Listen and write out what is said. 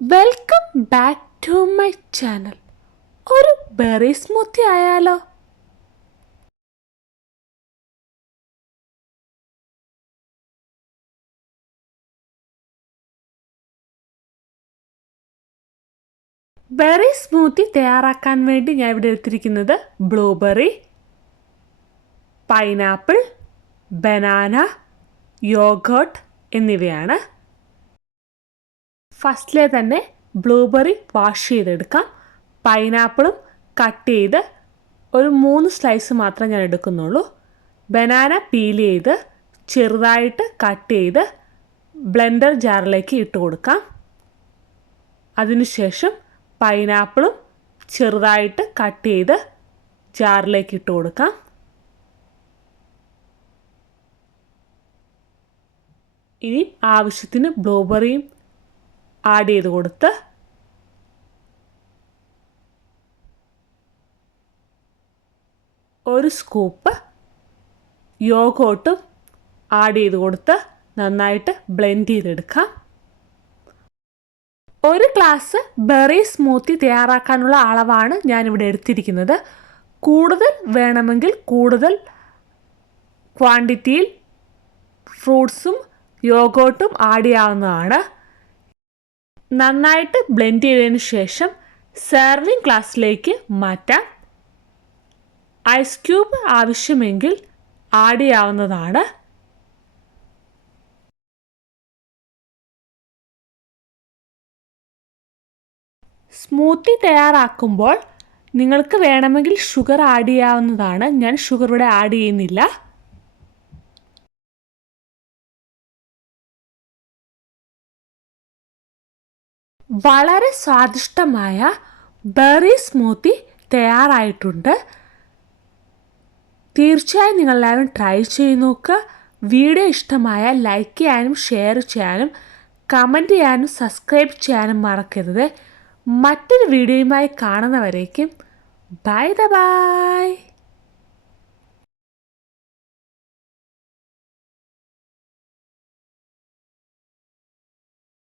Welcome back to my channel. ഒരു berry smoothie ആയാലോ? Berry smoothie തയ്യാറാക്കാൻ വേണ്ടി ഞാൻ ഇവിടെ എടുത്തിരിക്കുന്നത് ബ്ലൂബെറി, പൈനാപ്പിൾ, ബനാന, യോഗേർട്ട് എന്നിവയാണ്. ഫസ്റ്റിലെ തന്നെ ബ്ലൂബെറി വാഷ് ചെയ്തെടുക്കാം. പൈനാപ്പിളും കട്ട് ചെയ്ത് ഒരു 3 സ്ലൈസ് മാത്രമേ ഞാൻ എടുക്കുന്നുള്ളൂ. ബനാന പീൽ ചെയ്ത് ചെറുതായിട്ട് കട്ട് ചെയ്ത് ബ്ലെൻഡർ ജാറിലേക്ക് ഇട്ട് കൊടുക്കാം. അതിനുശേഷം പൈനാപ്പിളും ചെറുതായിട്ട് കട്ട് ചെയ്ത് ജാറിലേക്ക് ഇട്ട് കൊടുക്കാം. ഇനി ആവശ്യത്തിന് ബ്ലൂബെറിയും ആഡ് ചെയ്ത് കൊടുത്ത് ഒരു സ്കൂപ്പ് യോഗോട്ടും ആഡ് ചെയ്ത് കൊടുത്ത് നന്നായിട്ട് ബ്ലെൻഡ് ചെയ്തെടുക്കാം. ഒരു ഗ്ലാസ് ബെറി സ്മൂത്തി തയ്യാറാക്കാനുള്ള അളവാണ് ഞാനിവിടെ എടുത്തിരിക്കുന്നത്. കൂടുതൽ വേണമെങ്കിൽ കൂടുതൽ ക്വാണ്ടിറ്റിയിൽ ഫ്രൂട്ട്സും യോഗോട്ടും ആഡ് ചെയ്യാവുന്നതാണ്. നന്നായിട്ട് ബ്ലെൻഡ് ചെയ്തതിന് ശേഷം സെർവിങ് ഗ്ലാസ്സിലേക്ക് മാറ്റാം. ഐസ് ക്യൂബ് ആവശ്യമെങ്കിൽ ആഡ് ചെയ്യാവുന്നതാണ്. സ്മൂത്തി തയ്യാറാക്കുമ്പോൾ നിങ്ങൾക്ക് വേണമെങ്കിൽ ഷുഗർ ആഡ് ചെയ്യാവുന്നതാണ്. ഞാൻ ഷുഗർ ഇവിടെ ആഡ് ചെയ്യുന്നില്ല. വളരെ സ്വാദിഷ്ടമായ ബെറി സ്മൂത്തി തയ്യാറായിട്ടുണ്ട്. തീർച്ചയായും നിങ്ങളെല്ലാവരും ട്രൈ ചെയ്ത് നോക്കുക. വീഡിയോ ഇഷ്ടമായാൽ ലൈക്ക് ചെയ്യാനും ഷെയർ ചെയ്യാനും കമൻറ്റ് ചെയ്യാനും സബ്സ്ക്രൈബ് ചെയ്യാനും മറക്കരുത്. മറ്റൊരു വീഡിയോയുമായി കാണുന്നവരേക്കും ബൈ.